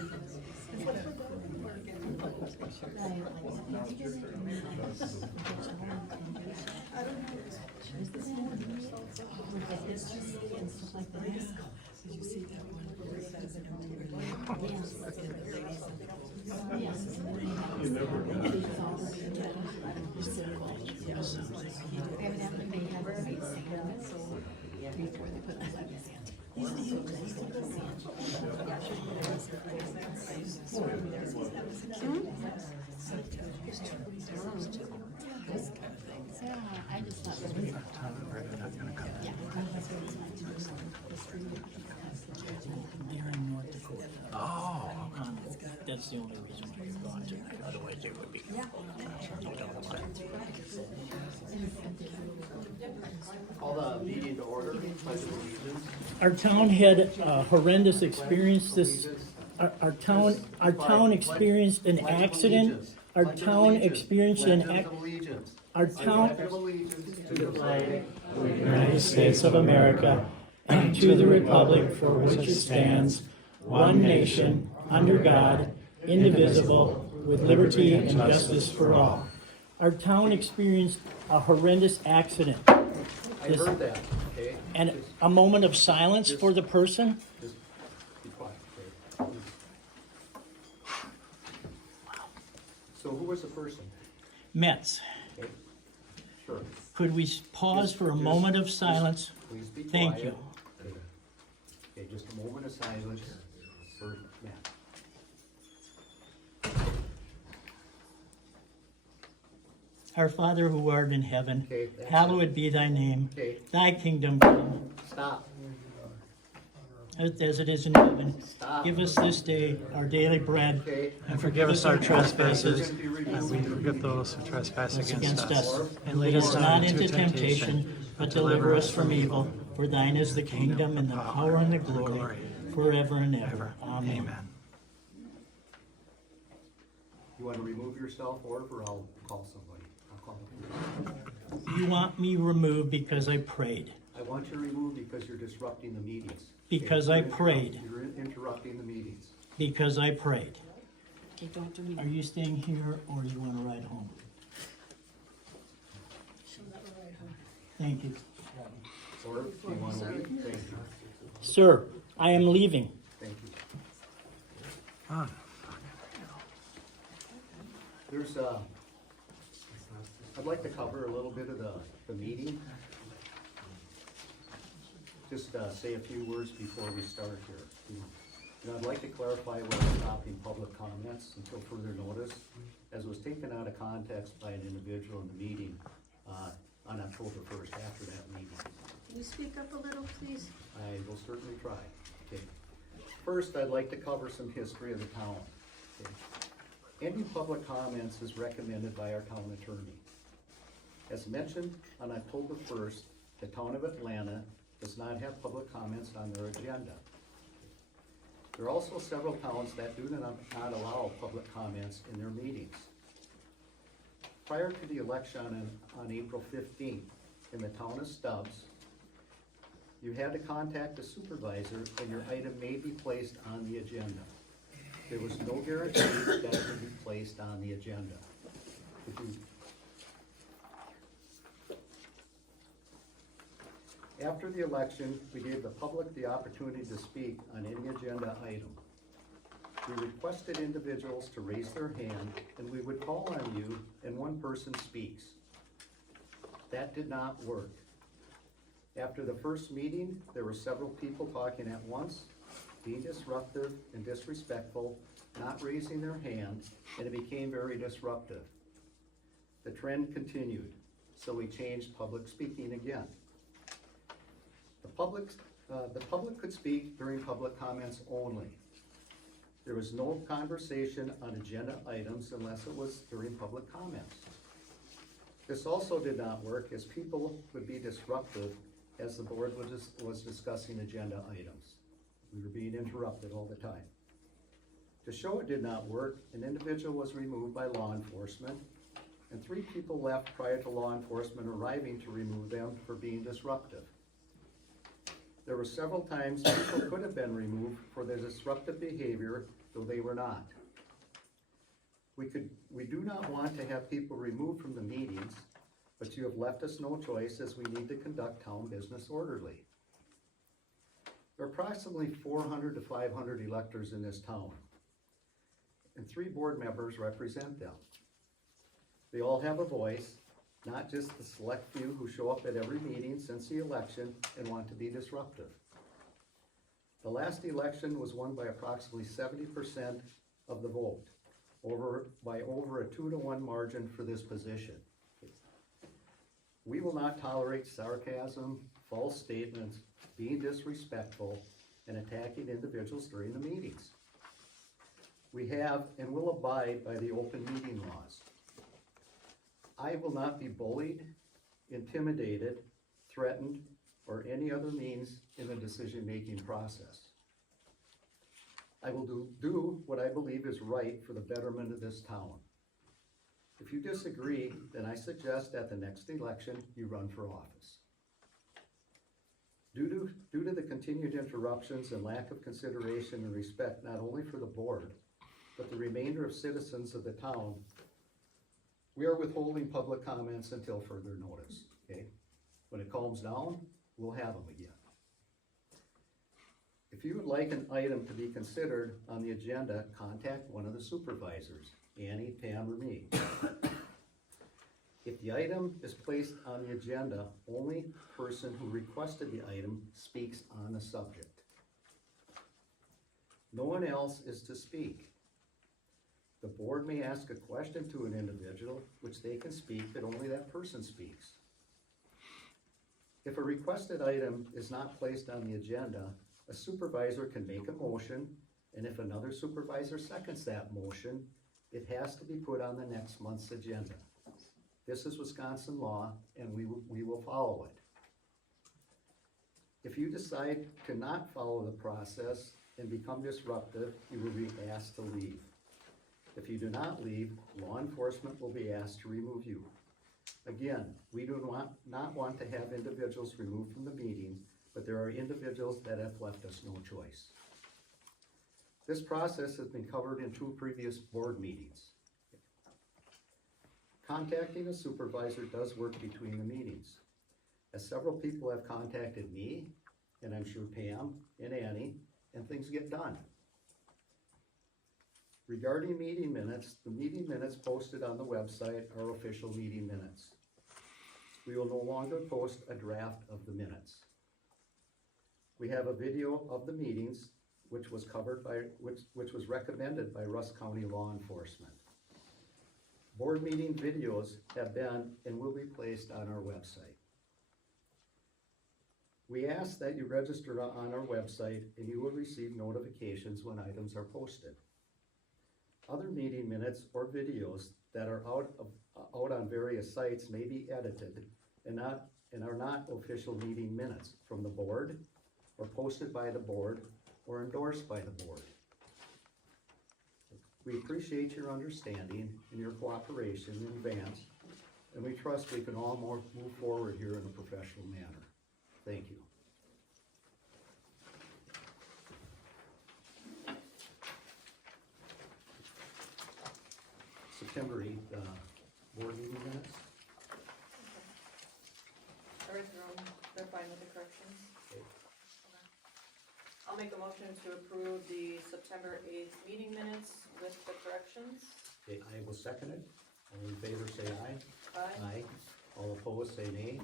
Did you see that one where it says before they put it yeah, I just thought it was Oh, that's the only reason why you're gone tonight. Otherwise, there would be no doubt about it. Call the meeting to order. Pledge of allegiance. Our town had a horrendous experience this. Our town experienced an accident. Our town experienced an accident. Our town. To the flag of the United States of America and to the republic for which it stands, one nation, under God, indivisible, with liberty and justice for all. Our town experienced a horrendous accident. I heard that, okay? And a moment of silence for the person. Just be quiet, okay? So who was the person? Metz. Okay, sure. Could we pause for a moment of silence? Please be quiet. Thank you. Okay, just a moment of silence for Matt. Our Father who art in heaven, Okay, that's hallowed be thy name. Okay. Thy kingdom come, Stop. earth as it is in heaven. Stop. Give us this day our daily bread, Okay. And forgive us our trespasses, You're gonna be as we removed. forgive those who trespass against against us. us. And lead us not into temptation, but deliver us from evil. For thine is the kingdom and the power and the glory, forever and ever. Amen. Amen. You want to remove yourself, or I'll call somebody. I'll call the police. You want me removed because I prayed. I want you removed because you're disrupting the meetings. Because I prayed. You're interrupting the meetings. Because I prayed. Okay, don't do me. Are you staying here or you want to ride home? Thank you. Or do you want to leave? Thank you. Sir, I am leaving. Thank you. Ah, There's I'd like to cover a little bit of the meeting. Just say a few words before we start here. You know, I'd like to clarify we're stopping public comments until further notice, as was taken out of context by an individual in the meeting on October 1st after that meeting. Can you speak up a little, please? I will certainly try. Okay. First, I'd like to cover some history of the town. Okay. Ending public comments is recommended by our town attorney. As mentioned on October 1st, the town of Atlanta does not have public comments on their agenda. There are also several towns that do not allow public comments in their meetings. Prior to the election on April 15th, in the town of Stubbs, you had to contact the supervisor and your item may be placed on the agenda. There was no guarantee that it would be placed on the agenda. After the election, we gave the public the opportunity to speak on any agenda item. We requested individuals to raise their hand and we would call on you and one person speaks. That did not work. After the first meeting, there were several people talking at once, being disruptive and disrespectful, not raising their hand, and it became very disruptive. The trend continued, so we changed public speaking again. The public could speak during public comments only. There was no conversation on agenda items unless it was during public comments. This also did not work, as people would be disruptive as the board was discussing agenda items. We were being interrupted all the time. To show it did not work, an individual was removed by law enforcement, and 3 people left prior to law enforcement arriving to remove them for being disruptive. There were several times people could have been removed for their disruptive behavior, though they were not. We do not want to have people removed from the meetings, but you have left us no choice as we need to conduct town business orderly. There are approximately 400 to 500 electors in this town, and 3 board members represent them. They all have a voice, not just the select few who show up at every meeting since the election and want to be disruptive. The last election was won by approximately 70% of the vote, by over a 2-to-1 margin for this position. We will not tolerate sarcasm, false statements, being disrespectful, and attacking individuals during the meetings. We have and will abide by the open meeting laws. I will not be bullied, intimidated, threatened, or any other means in the decision-making process. I will do what I believe is right for the betterment of this town. If you disagree, then I suggest at the next election, you run for office. Due to the continued interruptions and lack of consideration and respect not only for the board, but the remainder of citizens of the town, we are withholding public comments until further notice, okay? When it calms down, we'll have them again. If you would like an item to be considered on the agenda, contact one of the supervisors, Annie, Pam, or me. If the item is placed on the agenda, only person who requested the item speaks on the subject. No one else is to speak. The board may ask a question to an individual, which they can speak, but only that person speaks. If a requested item is not placed on the agenda, a supervisor can make a motion, and if another supervisor seconds that motion, it has to be put on the next month's agenda. This is Wisconsin law, and we will follow it. If you decide to not follow the process and become disruptive, you will be asked to leave. If you do not leave, law enforcement will be asked to remove you. Again, we do not want to have individuals removed from the meeting, but there are individuals that have left us no choice. This process has been covered in 2 previous board meetings. Contacting a supervisor does work between the meetings. As several people have contacted me, and I'm sure Pam and Annie, and things get done. Regarding meeting minutes, the meeting minutes posted on the website are official meeting minutes. We will no longer post a draft of the minutes. We have a video of the meetings, which was recommended by Rusk County Law Enforcement. Board meeting videos have been and will be placed on our website. We ask that you register on our website and you will receive notifications when items are posted. Other meeting minutes or videos that are out on various sites may be edited and are not official meeting minutes from the board, or posted by the board, or endorsed by the board. We appreciate your understanding and your cooperation in advance, and we trust we can all move forward here in a professional manner. Thank you. September 8th, board meeting minutes. I read through them, they're fine with the corrections. Okay. I'll make a motion to approve the September 8th meeting minutes with the corrections. Okay, I will second it. All in favor say aye. Aye. All opposed say nay.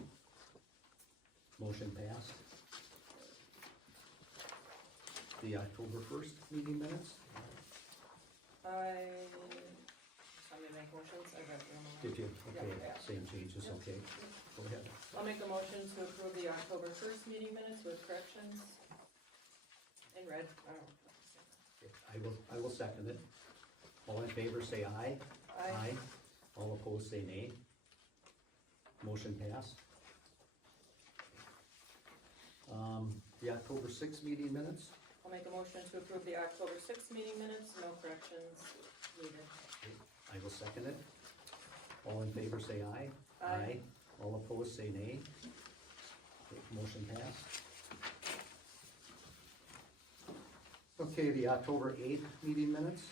Motion passed. The October 1st meeting minutes. Somebody make motions, I read through them. Did you? Okay, Yeah. same changes, Yep. okay. Go ahead. I'll make a motion to approve the October 1st meeting minutes with corrections. In red, Okay, I will second it. All in favor say aye. Aye. All opposed say nay. Motion passed. The October 6th meeting minutes. I'll make a motion to approve the October 6th meeting minutes, no corrections needed. I will second it. All in favor say aye. Aye. All opposed say nay. Okay, motion passed. Okay, the October 8th meeting minutes.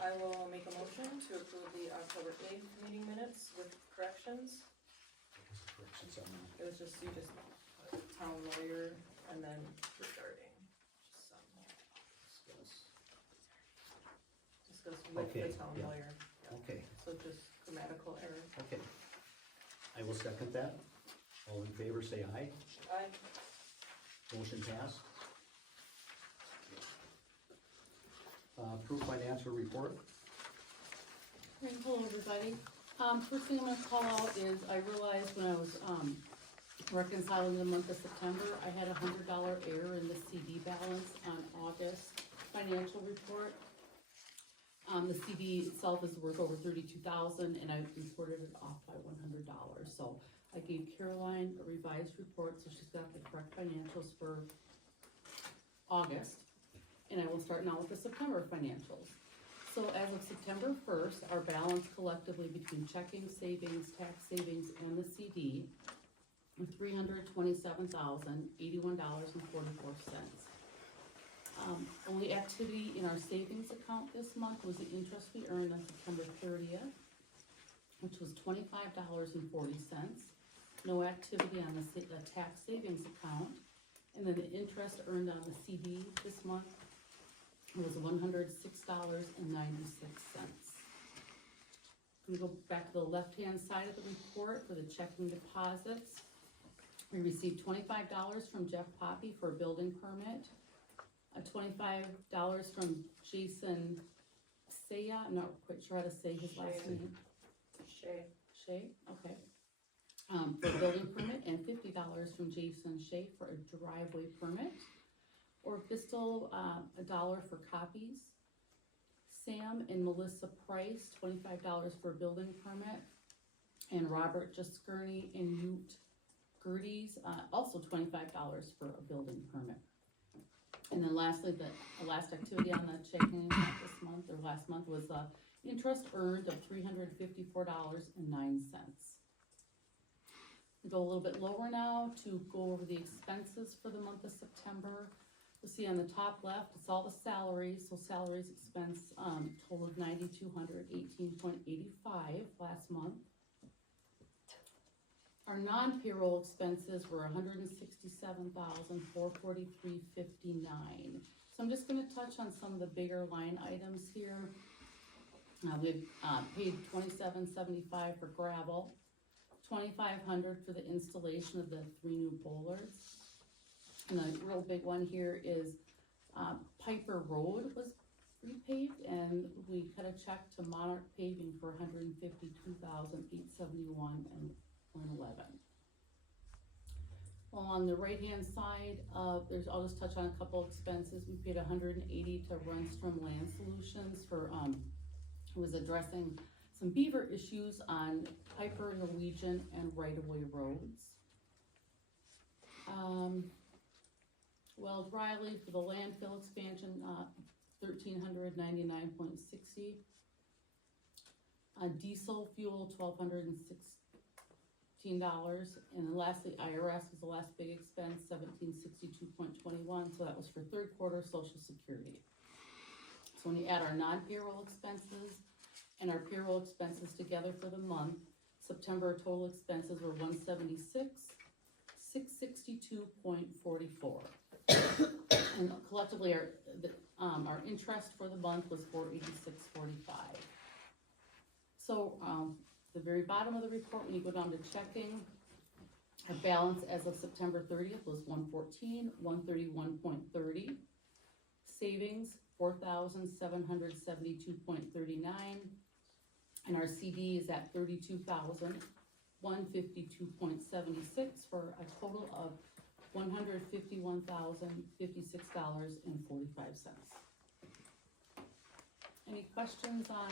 I will make a motion to approve the October 8th meeting minutes with corrections. Corrections on that. It was just, you just, town lawyer, and then regarding, just some, just goes with Okay, the town yeah. lawyer. Yeah. Okay, So just grammatical error. okay. I will second that. All in favor, say aye. Aye. Motion passed. Approved financial report. Hello, everybody. First thing I'm gonna call out is I realized when I was, reconciling the month of September, I had $100 error in the CD balance on August financial report. The CD itself is worth over $32,000 and I reported it off by $100. So I gave Caroline a revised report, so she's got the correct financials for August. And I will start now with the September financials. So as of September 1st, our balance collectively between checking, savings, tax savings, and the CD was $327,081.44. Only activity in our savings account this month was the interest we earned on September 30th, which was $25.40. No activity on the tax savings account. And then the interest earned on the CD this month was $106.96. We go back to the left-hand side of the report for the checking deposits. We received $25 from Jeff Poppy for a building permit, $25 from Jason Saya, I'm not quite sure how to say his last Shea. name. Shay. Okay. For a building permit, and $50 from Jason Shea for a driveway permit. Or Bristol, $1 for copies. Sam and Melissa Price, $25 for a building permit. And Robert Jaskurney and Ute Gerties, also $25 for a building permit. And then lastly, the last activity on the checking account this month, or last month, was interest earned of $354.09. We go a little bit lower now to go over the expenses for the month of September. You'll see on the top left, it's all the salaries, so salaries expense totaled $9,218.85 last month. Our non-payroll expenses were $167,443.59. So I'm just gonna touch on some of the bigger line items here. We've paid $27.75 for gravel, $2,500 for the installation of the 3 new bollards. And the real big one here is Piper Road was repaved, and we cut a check to Monarch Paving for $152,871.11. On the right-hand side, I'll just touch on a couple expenses. We paid $180 to Runstrom Land Solutions for who was addressing some beaver issues on Piper, Norwegian, and right-of-way roads. Weld Riley for the landfill expansion, $1,399.60. Diesel fuel, $1,216. And then lastly, IRS was the last big expense, $1,762.21. So that was for third quarter Social Security. So when you add our non-payroll expenses and our payroll expenses together for the month, September total expenses were $176,662.44. And collectively, our interest for the month was $486.45. So, the very bottom of the report, when you go down to checking, our balance as of September 30th was $131.30. Savings, $4,772.39. And our CD is at $32,152.76 for a total of $151,056.45. Any questions on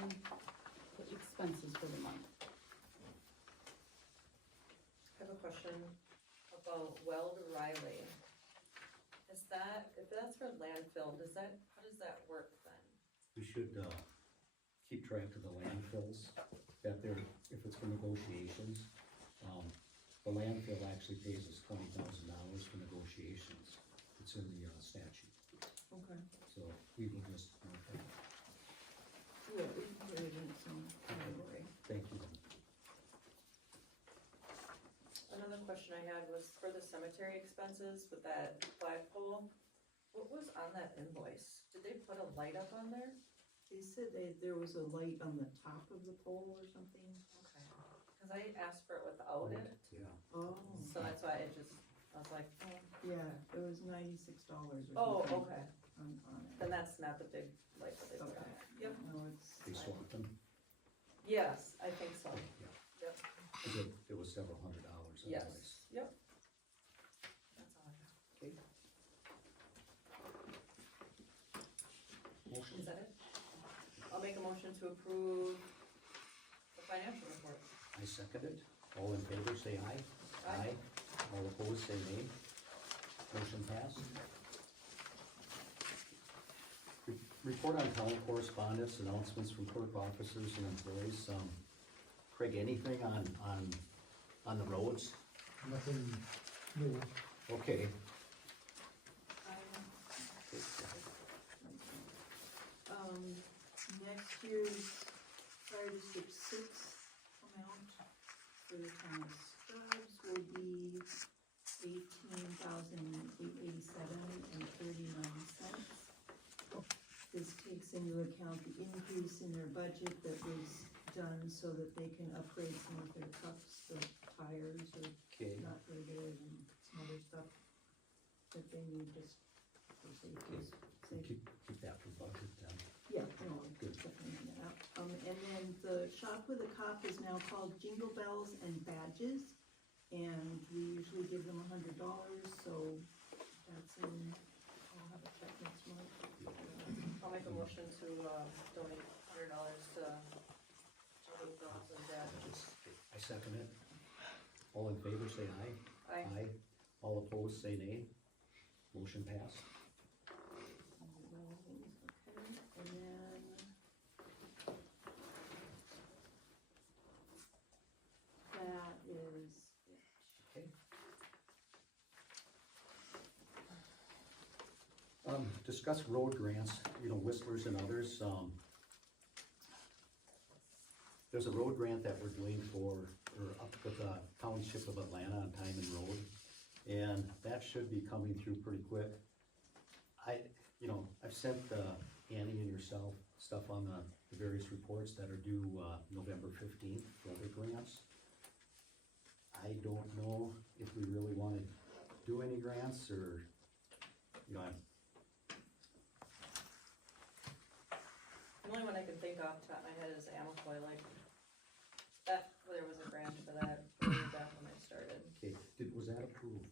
the expenses for the month? I have a question about Weld Riley. Is that, if that's for landfill, how does that work then? We should, keep track of the landfills, that they're, if it's for negotiations. The landfill actually pays us $20,000 for negotiations. It's in the statute. Okay. So we will just, okay, Yeah, we can put it in some category. thank you. Another question I had was for the cemetery expenses with that flagpole, what was on that invoice? Did they put a light up on there? They said there was a light on the top of the pole or something. Okay, cause I asked for it without it, Yeah, Oh, so that's why I was like, yeah, it was $96 or oh, something okay, on it. then that's not the big light that they put on Okay. it. Yep, No, it's, they swapped them, yes, I think so, yeah. Yep. 'Cause it was several $100s anyways. yes, yep. That's all I got. Okay. Motion? Is that it? I'll make a motion to approve the financial report. I second it. All in favor, say aye. Aye. All opposed, say nay. Motion passed. Report on town correspondence, announcements from clerk officers and employees. Craig, anything on the roads? Nothing new. Okay. Next year's fire district 6 amount for the town of Stubbs will be $18,887.39. This takes into account the increase in their budget that was done so that they can upgrade some of their trucks, the tires are Okay. not very good and some other stuff that they need just for safety. Keep that for budget then. Yeah, no, Good. definitely that. And then the shop with a cop is now called Jingle Bells and Badges, and we usually give them $100, so that's in, I'll have a check next month. I'll make a motion to, donate $100 to Jingle Bells and Badges. I second it. All in favor, say aye. Aye. All opposed, say nay. Motion passed. Okay, and then that is it. Okay. Discuss road grants, Whistlers and others, there's a road grant that we're doing up with the Township of Atlanta on Timon Road, and that should be coming through pretty quick. I've sent Annie and yourself stuff on the various reports that are due, November 15th for other grants. I don't know if we really wanna do any grants, or, The only one I can think off the top of my head is Amacoy, like, that, there was a grant for that way back when I started. okay, was that approved?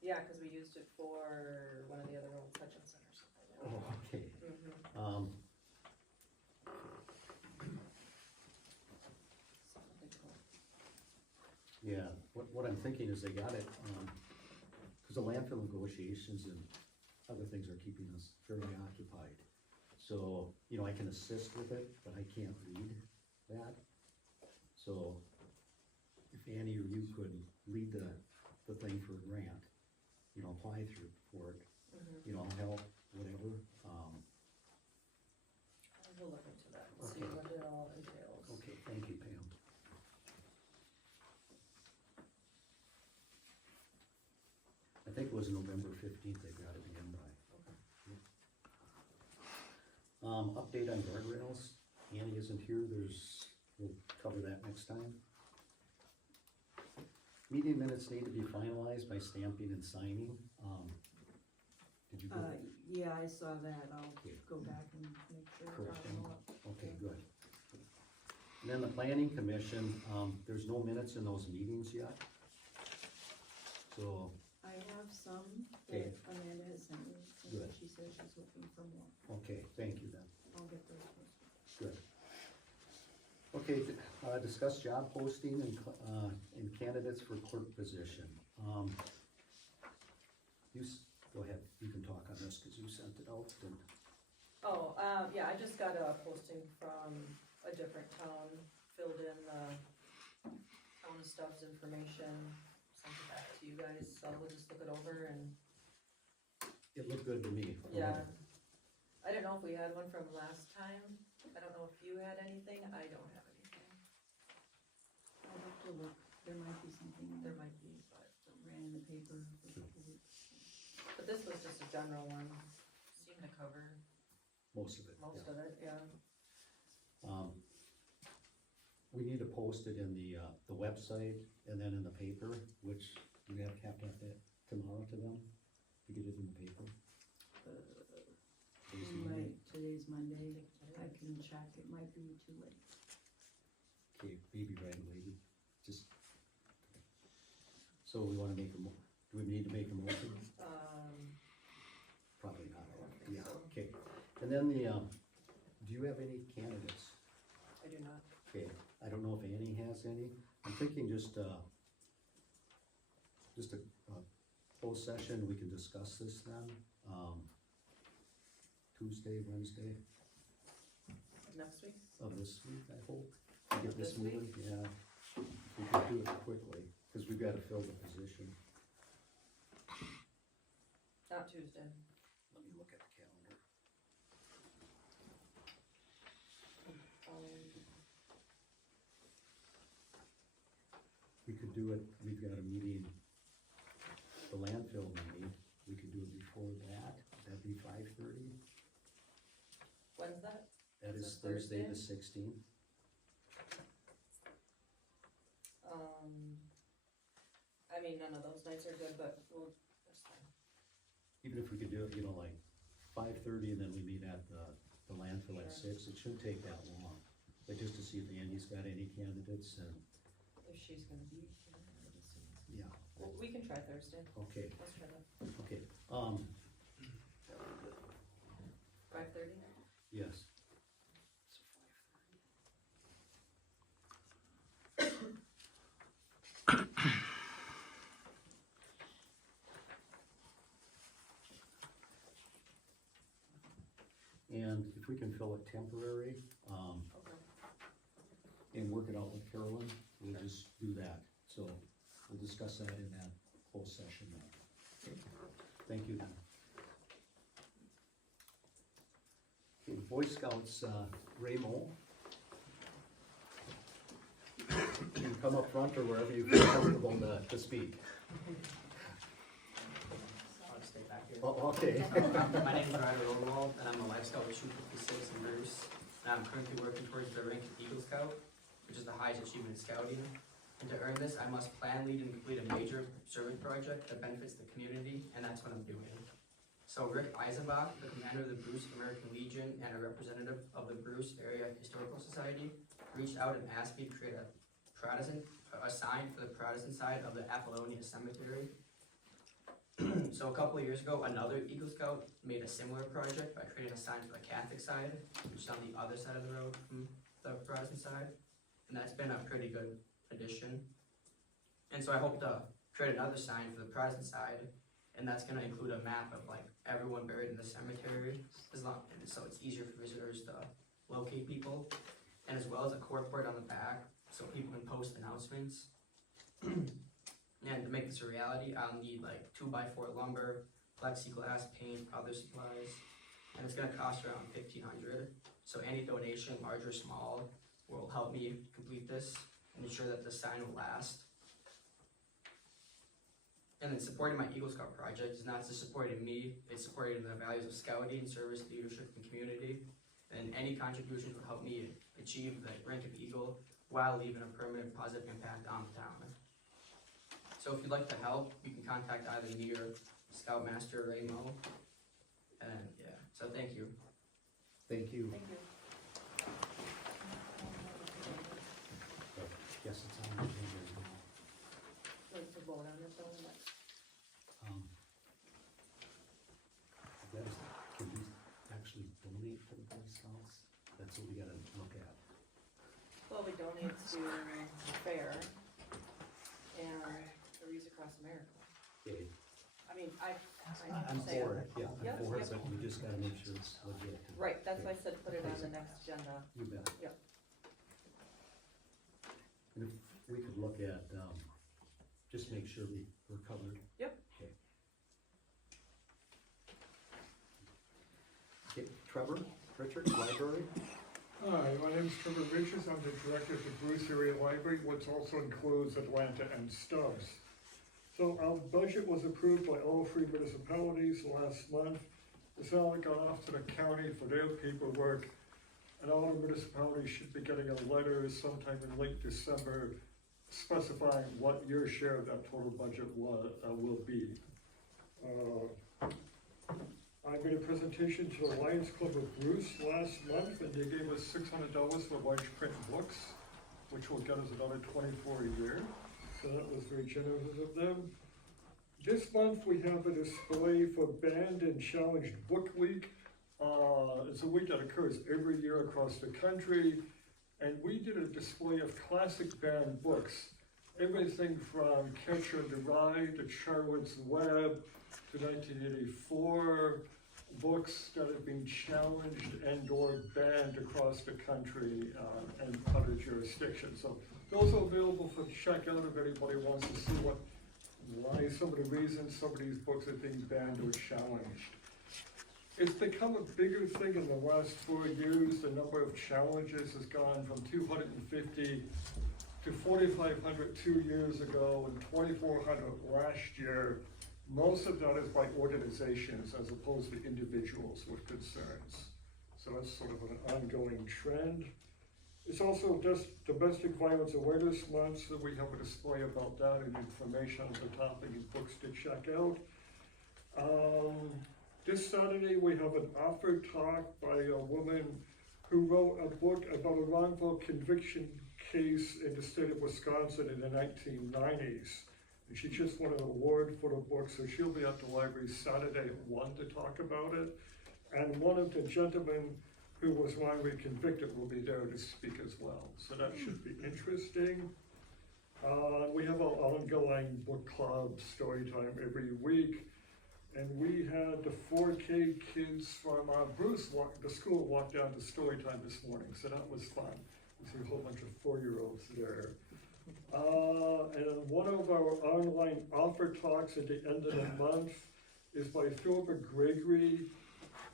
Yeah, cause we used it for one of the other roads, Hutchinson or something. Oh, okay. Mm-hmm. Yeah, what I'm thinking is they got it, cause the landfill negotiations and other things are keeping us fairly occupied. So, I can assist with it, but I can't read that. So, if Annie or you could lead the thing for a grant, apply for it, Mm-hmm. I'll help, whatever, We'll look into that, and see Okay. what it all entails. okay, thank you, Pam. I think it was November 15th they got it in by. Update on guardrails, Annie isn't here, we'll cover that next time. Meeting minutes need to be finalized by stamping and signing, did you go? Yeah, I saw that, I'll Okay. go back and make sure. I Correct. got them all. Okay, good. And then the planning commission, there's no minutes in those meetings yet. So, I have some Okay. that Amanda has sent me, and Good. she says she's looking for more. okay, thank you then. I'll get those posted. Good. Okay, discuss job posting and candidates for clerk position. Go ahead, you can talk on this, cause you sent it out, and, Oh, yeah, I just got a posting from a different town, filled in the town of Stubbs information, sent it back to you guys, so we'll just look it over and, it looked good to me. yeah, I don't know if we had one from last time, I don't know if you had anything, I don't have anything, I'll have to look, there might be something there that might be, but, ran in the paper for a couple weeks. but this was just a general one, seemed to cover Most of it, most yeah. of it, yeah. We need to post it in the website and then in the paper, which we have to have that tomorrow to them, to get it in the paper. Today's Monday. Today's Monday, I can check, it might be too late. Okay, maybe right, lady, just. So we wanna make do we need to make a motion? Probably not, I don't think yeah, so. okay. And then do you have any candidates? I do not. Okay, I don't know if Annie has any, I'm thinking just a closed session, we can discuss this then, Tuesday, Wednesday Next week? of this week, I hope, to get this This week? moving, yeah. If we can do it quickly, cause we've gotta fill the position. Not Tuesday. Let me look at the calendar. We could do it, we've got a meeting, the landfill meeting, we could do it before that, that'd be 5:30. When's that? That Is is it Thursday the Thursday? 16th. I mean, none of those nights are good, but we'll, that's fine. Even if we could do it, like 5:30 and then we meet at the landfill at Sure. 6, it shouldn't take that long. But just to see if Andy's got any candidates and, If she's gonna be here, I would assume. yeah, Well, we can try Thursday, okay, let's try that, okay, 5:30? yes. And if we can fill it temporary, Okay. and work it out with Carolyn, we'll just do that. So we'll discuss that in that closed session then. Okay. Thank you then. Okay, Boy Scouts, Raymond. You can come up front or wherever you feel comfortable to speak. I'll just stay back here. Oh, okay. My name is Ryder Overall, and I'm a Life Scout with Troop 56 in Bruce. And I'm currently working towards the rank of Eagle Scout, which is the highest achievement in scouting. And to earn this, I must plan, lead, and complete a major service project that benefits the community, and that's what I'm doing. So Rick Eisenbach, the commander of the Bruce American Legion and a representative of the Bruce Area Historical Society, reached out and asked me to create a sign for the Protestant side of the Apollonia Cemetery. So a couple of years ago, another Eagle Scout made a similar project by creating a sign for the Catholic side, which is on the other side of the road from the Protestant side. And that's been a pretty good addition. And so I hope to create another sign for the Protestant side, and that's gonna include a map of like everyone buried in the cemetery, and so it's easier for visitors to locate people, and as well as a corkboard on the back, so people can post announcements. And to make this a reality, I'll need like 2x4 lumber, plexiglass, paint, other supplies, and it's gonna cost around $1,500. So any donation, large or small, will help me complete this and ensure that the sign will last. And then supporting my Eagle Scout project is not just supporting me, it's supporting the values of scouting, service, leadership, and community. And any contributions will help me achieve the rank of Eagle while leaving a permanent positive impact on the town. So if you'd like to help, you can contact either me or Scoutmaster Raymo. And yeah, so thank you. Thank you. Thank you. Yes, it's on the agenda as well. Like to vote on it though, like, Guys, can we actually donate to the Boy Scouts? That's what we gotta look at. well, we donate to fair and the Reeds Across America. Okay, I mean, I'm say for it, yeah, I'm Yep, for it, yep. but we just gotta make sure it's legit. Right, that's why I said put it on the next agenda. You bet. Yep. And if we could look at, just make sure we're covered. Yep. Okay. Okay, Trevor Richards, Library. Hi, my name is Trevor Richards. I'm the director of the Bruce Area Library, which also includes Atlanta and Stubbs. So our budget was approved by all three municipalities last month. It's now gone off to the county for their paperwork, and all the municipalities should be getting a letter sometime in late December specifying what your share of that total budget will be. I made a presentation to the Lions Club of Bruce last month, and they gave us $600 for large print books, which will get us another 24 a year. So that was very generous of them. This month we have a display for Banned and Challenged Book Week. It's a week that occurs every year across the country, and we did a display of classic banned books. Everything from Catcher in the Rye to Charlotte's Web to 1984. Books that have been challenged and or banned across the country and other jurisdictions. So those are available for check out if anybody wants to see why some of the reasons some of these books are being banned or challenged. It's become a bigger thing in the last 4 years. The number of challenges has gone from 250 to 4,500 2 years ago and 2,400 last year. Most of that is by organizations as opposed to individuals with concerns. So that's sort of an ongoing trend. It's also just Domestic Violence Awareness Month, so we have a display about that and information on the topic and books to check out. This Saturday we have an offer talk by a woman who wrote a book about a wrongful conviction case in the state of Wisconsin in the 1990s. And she just won an award for the book, so she'll be at the library Saturday at 1 to talk about it. And one of the gentlemen who was wrongly convicted will be there to speak as well. So that should be interesting. We have an ongoing book club story time every week. And we had the 4K kids from Bruce, the school, walk down to story time this morning, so that was fun. We see a whole bunch of 4-year-olds there. And one of our online offer talks at the end of the month is by Philip Gregory,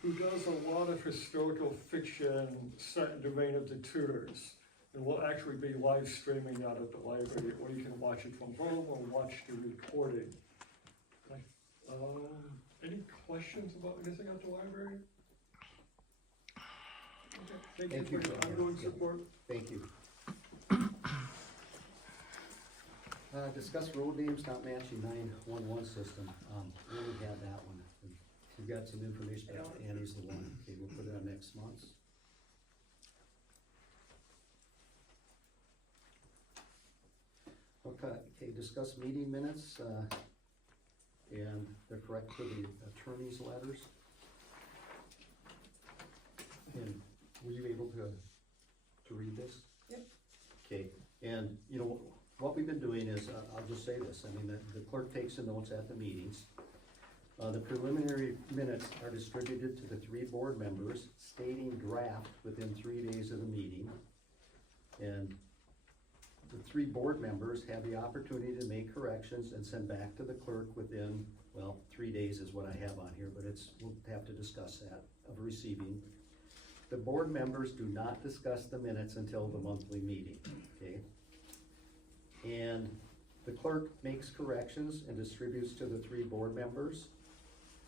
who does a lot of historical fiction set in the domain of the Tudors. And we'll actually be live streaming that at the library, or you can watch it from home or watch the recording. Any questions about anything at the library? Okay, thank you for your ongoing support. Thank you. Discuss road names not matching 911 system. We only had that one. We've got some information about Annie's the one. Okay, we'll put it on next month. Okay, discuss meeting minutes, and they're correct for the attorney's letters. And were you able to read this? Yep. Okay, and you know, what we've been doing is, I'll just say this, I mean, the clerk takes the notes at the meetings. The preliminary minutes are distributed to the 3 board members stating draft within 3 days of the meeting. And the 3 board members have the opportunity to make corrections and send back to the clerk within, well, 3 days is what I have on here, but we'll have to discuss that, of receiving. The board members do not discuss the minutes until the monthly meeting, okay? And the clerk makes corrections and distributes to the 3 board members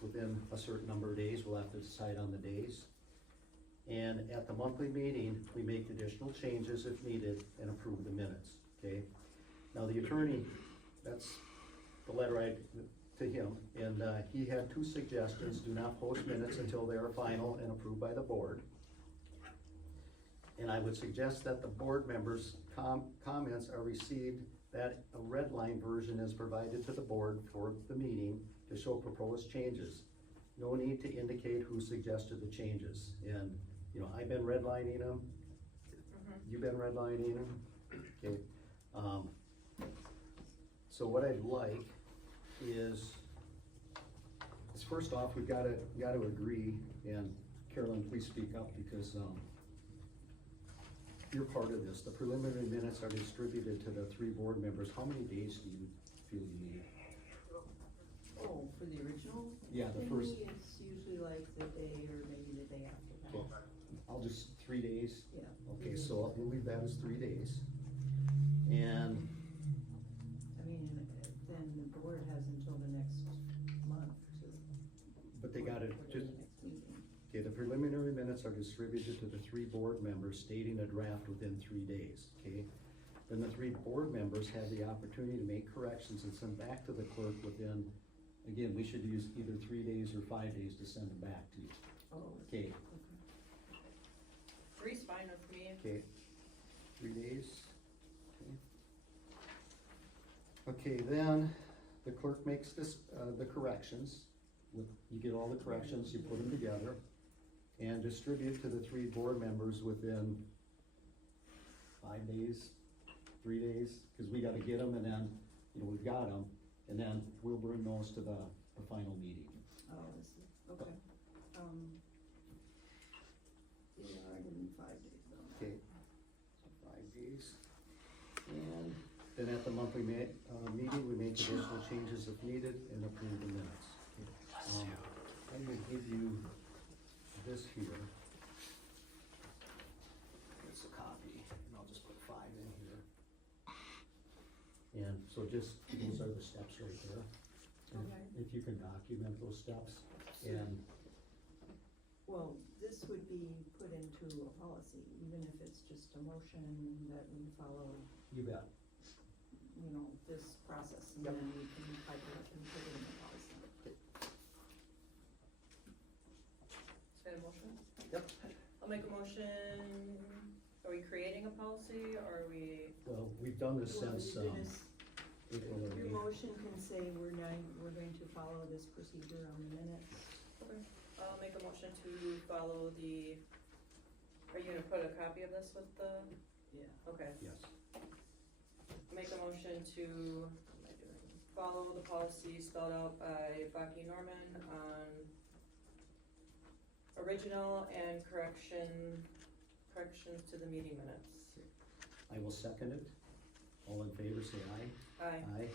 within a certain number of days. We'll have to decide on the days. And at the monthly meeting, we make additional changes if needed and approve the minutes, okay? Now the attorney, that's the letter to him, and he had 2 suggestions. Do not post minutes until they are final and approved by the board. And I would suggest that the board members' comments are received, that a red line version is provided to the board for the meeting to show proposed changes. No need to indicate who suggested the changes. And, you know, I've been redlining them. You've been redlining them. Okay. So what I'd like is first off, we've gotta agree, and Carolyn, please speak up because, you're part of this. The preliminary minutes are distributed to the 3 board members. How many days do you feel you need? Oh, for the original? Yeah, the For first. me, it's usually like the day or maybe the day after that. 3 days? Yeah. Okay, so we'll leave that as 3 days. And, I mean, then the board has until the next month to. but they gotta put it just, in the next meeting. okay, the preliminary minutes are distributed to the 3 board members stating a draft within 3 days, okay? Then the 3 board members have the opportunity to make corrections and send back to the clerk within, again, we should use either 3 days or 5 days to send them back to you, Oh, okay? Three's fine with me. Okay, 3 days. Okay, then the clerk makes this, the corrections. You get all the corrections, you put them together and distribute to the 3 board members within 5 days, 3 days, cause we gotta get them and then, we've got them, and then we'll bring those to the final meeting. oh, I see, okay. Yeah, I give them 5 days on that. Okay, 5 days. And then at the monthly meeting, we make additional changes if needed and approve the minutes. I'm gonna give you this here. It's a copy, and I'll just put 5 in here. And so just, those are the steps right there. And Okay. if you can document those steps, and Well, this would be put into a policy, even if it's just a motion that we follow, you bet. this process, and Yep. then we can type it up and put it in the policy. Is that a motion? Yep. I'll make a motion, are we creating a policy, or are we, Well, we've done this Well, since, you're gonna s- April or Your May. motion can say we're going to follow this procedure on the minutes. okay, I'll make a motion to follow the, are you gonna put a copy of this with the, Yeah. okay. Yes. Make a motion to, what am I doing? Follow the policy spelled out by Bucky Norman on original and corrections to the meeting minutes. I will second it. All in favor, say aye. Aye. Aye.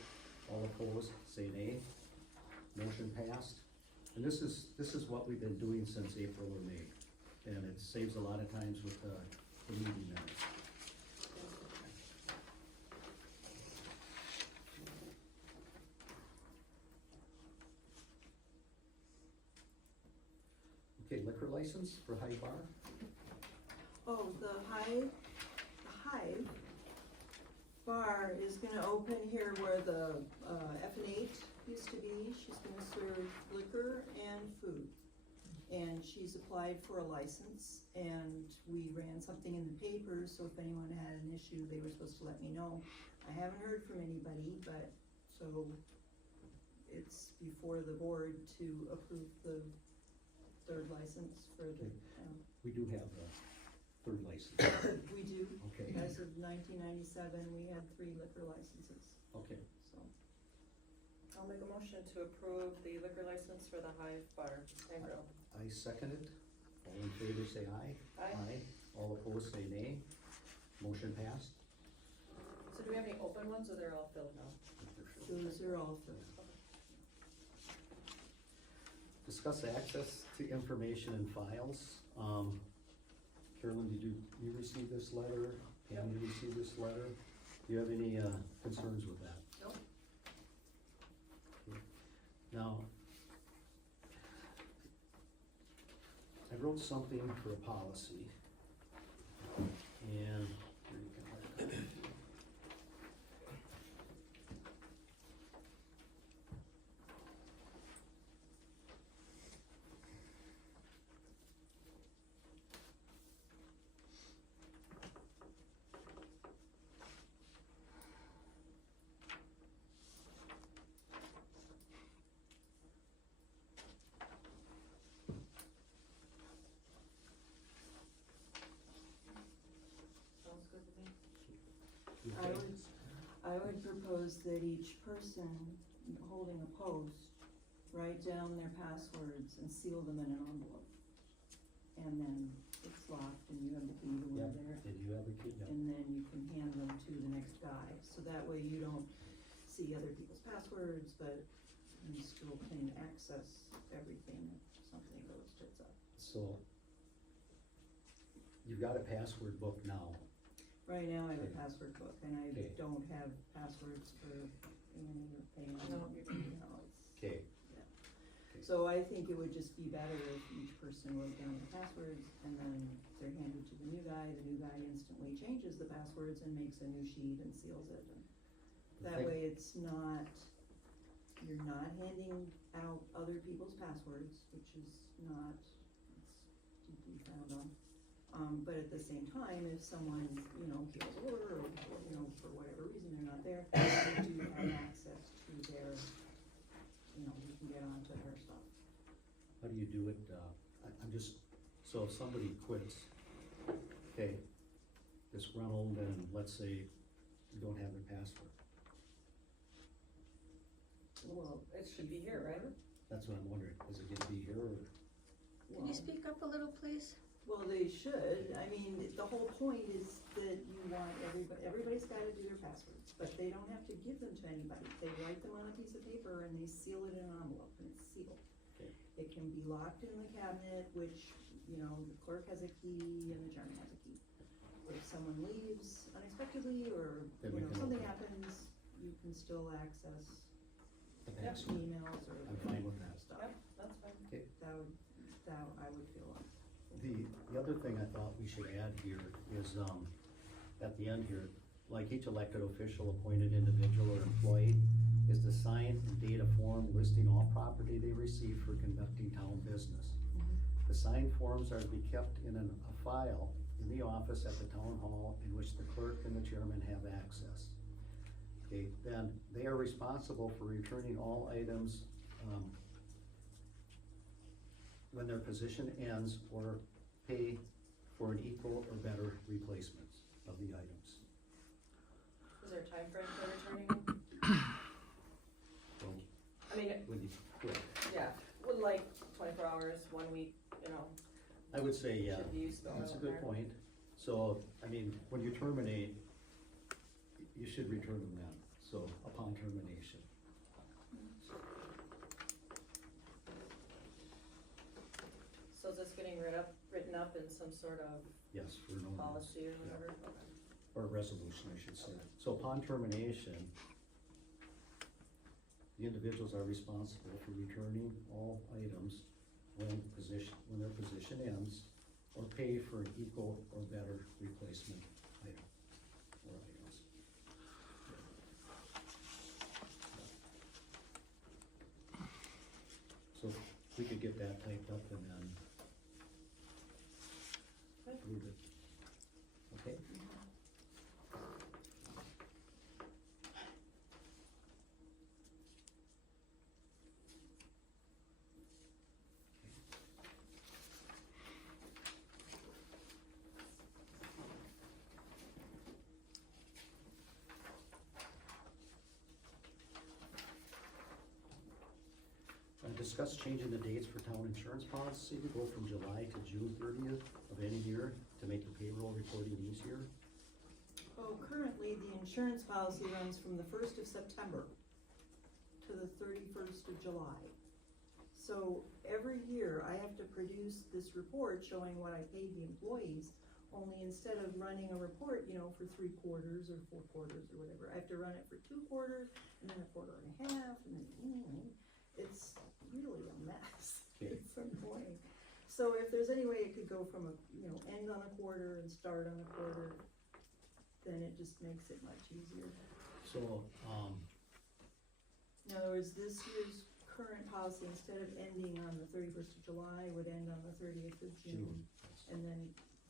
All opposed, say nay. Motion passed. And this is what we've been doing since April or May. And it saves a lot of times with the meeting minutes. Okay, liquor license for Hyde Bar. Oh, the Hive bar is gonna open here where the, F&H used to be. She's gonna serve liquor and food. And she's applied for a license, and we ran something in the paper, so if anyone had an issue, they were supposed to let me know. I haven't heard from anybody, but, so, it's before the board to approve the 3rd license for the, We do have the 3rd license. we do. Okay, As of 1997, we had 3 liquor licenses, okay. so. I'll make a motion to approve the liquor license for the Hive Bar and Grill. I second it. All in favor, say aye. Aye. All opposed, say nay. Motion passed. So do we have any open ones, or they're all filled now? Those are all filled. Discuss access to information and files. Carolyn, did you receive this letter? Pam, did you receive this letter? Do you have any, concerns with that? Nope. Okay. Now, I wrote something for a policy. And here you can mark it. Sounds good to me. You I okay? would propose that each person holding a post write down their passwords and seal them in an envelope. And then it's locked and you have the key to Yep. where there, Did you have a kid? Yep. and then you can hand them to the next guy. So that way you don't see other people's passwords, but you still can access everything if something goes tits up. So, you've you've got a password book now. Right now I have a password book and I Okay. don't have passwords for any or paying. No. Okay, So I think it would just be better if each person wrote down the passwords and then they're handed to the new guy instantly changes the passwords and makes a new sheet and seals it. And that way it's not, you're not handing out other people's passwords, which is not, it's deeply frowned on. But at the same time, if someone, keels over or, for whatever reason they're not there, they do have access to their, you can get onto their stuff. how do you do it, I'm just, so if somebody quits, okay, disgruntled, and let's say you don't have their password, Well, it should be here, right? that's what I'm wondering, is it gonna be here, or? Can you speak up a little, please? Well, they should. I mean, the whole point is that you want everybody's gotta do their passwords, but they don't have to give them to anybody. They write them on a piece of paper and they seal it in an envelope and it's sealed. Okay. It can be locked in the cabinet, which, the clerk has a key and the chairman has a key. If someone leaves unexpectedly or, Then we can something open it. happens, you can still access The password, emails or. I'm fine with that. Stuff. Yep, that's fine. That I would feel like. The other thing I thought we should add here is, at the end here, like each elected official, appointed individual or employee is to sign and date a form listing all property they receive for conducting town business. The signed forms are to be kept in a file in the office at the town hall in which the clerk and the chairman have access. Okay, then they are responsible for returning all items, when their position ends, or pay for an equal or better replacements of the items. Is there a time frame for returning? So, I mean, when you quit, yeah, would like 24 hours, 1 week, I would say, yeah, should be spelled that's a out good there. point. So, I mean, when you terminate, you should return them then, so upon termination. So is this getting written up in some sort of Yes, for an ordinance. policy or whatever? Okay. Or resolution, I should say. So upon termination, the individuals are responsible for returning all items when their position ends, or pay for an equal or better replacement item or items. So if we could get that typed up and then approve it. Okay? Discuss changing the dates for town insurance policy to go from July to June 30th of any year to make the payroll reporting easier. Well, currently, the insurance policy runs from the 1st of September to the 31st of July. So every year, I have to produce this report showing what I paid the employees, only instead of running a report, for 3 quarters or 4 quarters or whatever, I have to run it for 2 quarters, and then a quarter and a half, and then, it's really a mess. Okay. It's annoying. So if there's any way it could go from end on a quarter and start on a quarter, then it just makes it much easier. So, In other words, this year's current policy, instead of ending on the 31st of July, would end on the 30th of June. June. And then,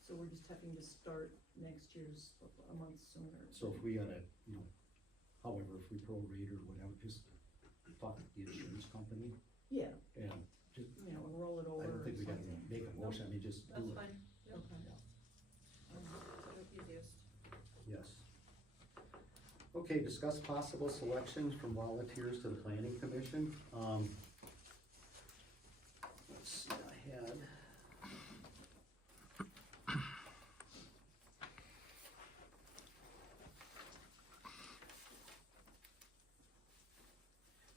so we're just having to start next year's a month sooner. So if we gotta, however, if we prorate or whatever, just talk to the insurance company Yeah, and just, roll it over I don't or think we gotta something. make a motion, I mean, just do That's it. fine. Yep. Okay. So the easiest. Yes. Okay, discuss possible selections from volunteers to the planning commission. Let's see, I had.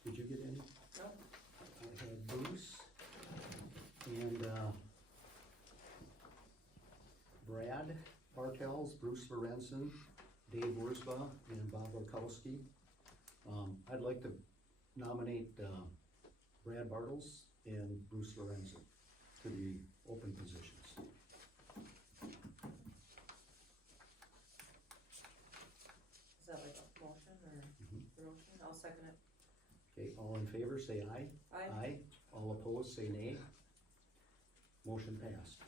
Did you get any? No. I had Bruce and, Brad Brad Bartels, Bruce Lorenzen, Dave Wurzba, and Bob Orkowski. I'd like to nominate, Brad Bartels and Bruce Lorenzen to the open positions. Is that like a motion or Mhm. motion? I'll second it. Okay, all in favor, say aye. Aye. All opposed, say nay. Motion passed.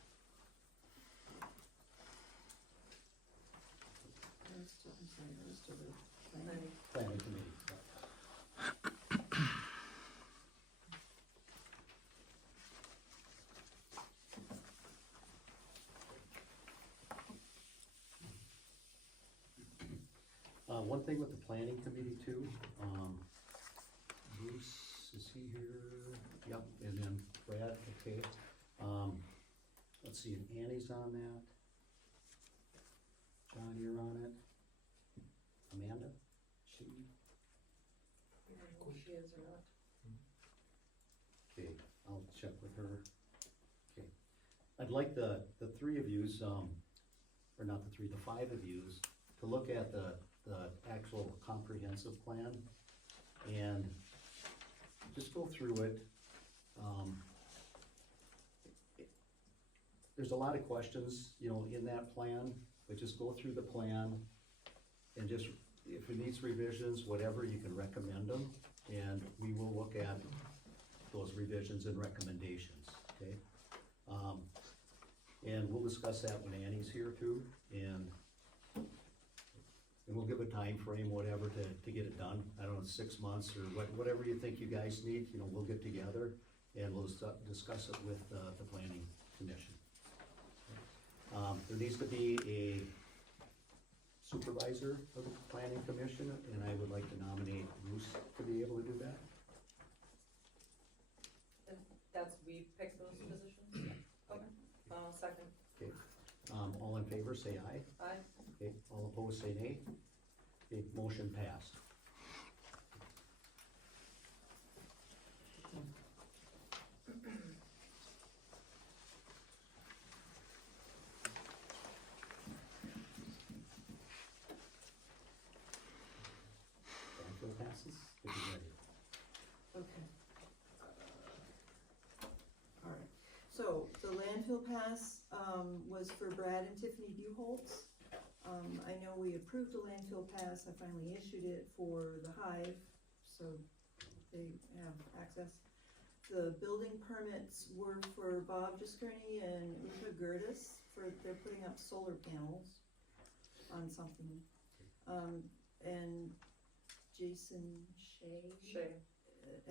I'm sorry, the rest of the Planning. Planning committee. One thing with the planning committee too, Bruce, is he here? Yep, and then Brad, okay. Let's see, if Annie's on that. John, you're on it. Amanda? She? I don't know if she is or not. Okay, I'll check with her. Okay. I'd like the three of yous, or not the three, the five of yous, to look at the actual comprehensive plan and just go through it. There's a lot of questions, you know, in that plan, but just go through the plan and just, if it needs revisions, whatever, you can recommend them, and we will look at those revisions and recommendations, okay? And we'll discuss that when Annie's here too, and we'll give a time frame, whatever, to get it done. I don't know, 6 months or whatever you think you guys need, you know, we'll get together and we'll discuss it with the planning commission. There needs to be a supervisor of the planning commission, and I would like to nominate Bruce to be able to do that. And that's, we pick those positions? Okay, second. Okay, all in favor, say aye. Aye. Okay, all opposed, say nay. Okay, motion passed. Landfill passes, get you ready. Okay. Alright, so the landfill pass, was for Brad and Tiffany Buholtz. I know we approved the landfill pass, I finally issued it for the Hive, so they have access. The building permits were for Bob Giskerny and Uta Gertis they're putting up solar panels on something. And Jason Shay.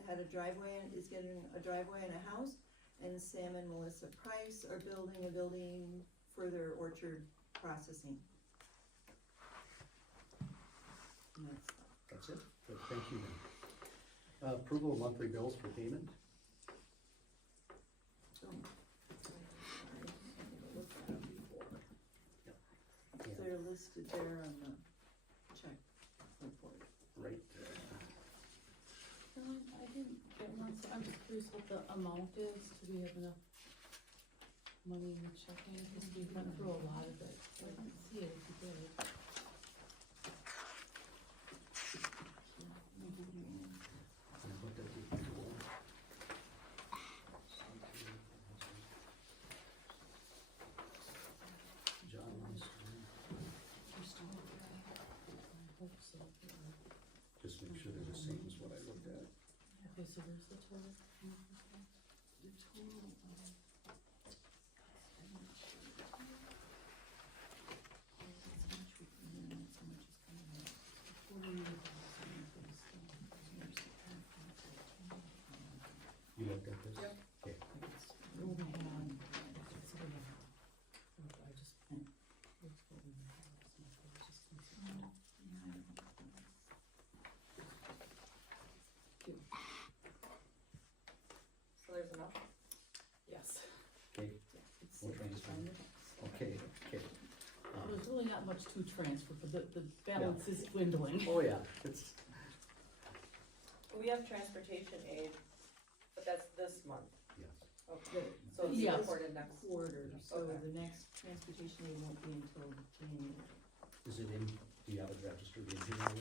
had a driveway, and is getting a driveway and a house, and Sam and Melissa Price are building a building for their orchard processing. And That's it? Good, thank you then. Approval of monthly bills for payment? sorry, I haven't looked at them before. Yeah. They're listed there on the check report. Right. I didn't get one, so I'm just curious what the amount is, do we have enough money in the checking, because we went through a lot of it, so I didn't see it if you did. I looked at it before. John wants to, You're still okay? I hope so, yeah. just make sure they're the same as what I looked at. Okay, so where's the total? The total of You looked at this? Yep. Okay, So there's enough? Yes. okay, we'll transfer. Okay, okay. There's really not much to transfer, but the balance is dwindling. Oh, yeah, it's, We have transportation aid, but that's this month. yes. Okay. So it's Yes. reported next. quarter, so Okay. the next transportation aid won't be until January. Is it in, do you have it registered in here already?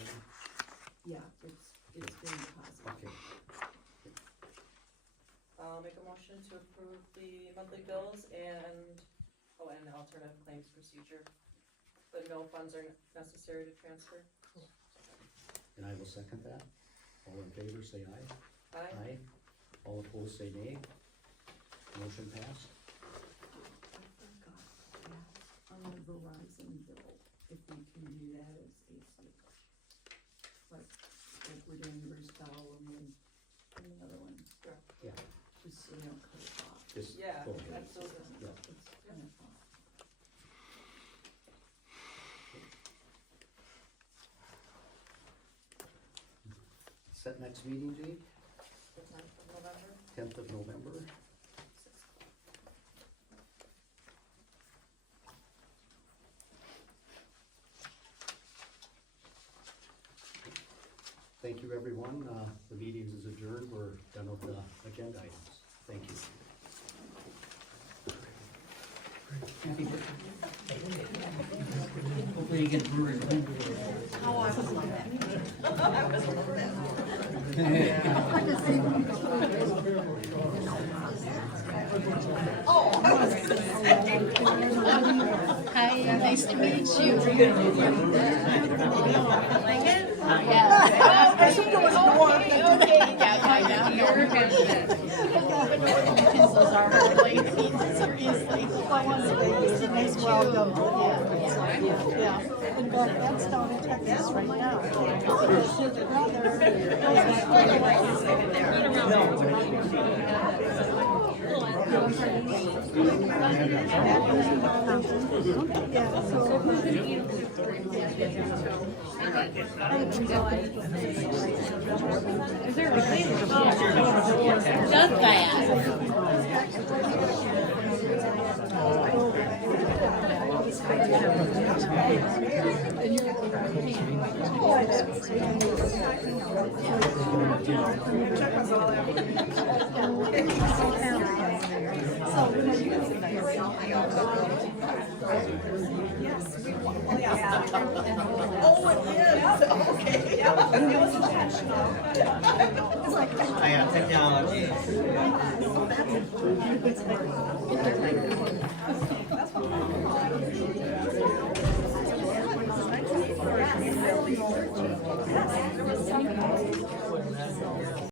Yeah, it's been deposited. Okay, I'll make a motion to approve the monthly bills and alternate claims procedure. But no funds are necessary to transfer. and I will second that. All in favor, say aye. Aye. All opposed, say nay. Motion passed. I forgot to ask on the Verizon bill, if we can do that as AC. Like we're doing Bruce Powell and the other one, Yeah, just so we don't cut it off. just Yeah, go ahead. absolutely. Yeah. It's kind of fun. Set next meeting date, The 10th of November. 10th of November. Thank you, everyone. The meeting is adjourned. We're done with the agenda items. Thank you. Hopefully you get brewery. Hi, nice to meet you. Like it? Yeah. I think it was okay, yeah. You're good. Pencils are hardly, seriously. It's a nice welcome. Yeah. In fact, that's down in Texas right now. Because his brother Is there really? Does Technology. Yes.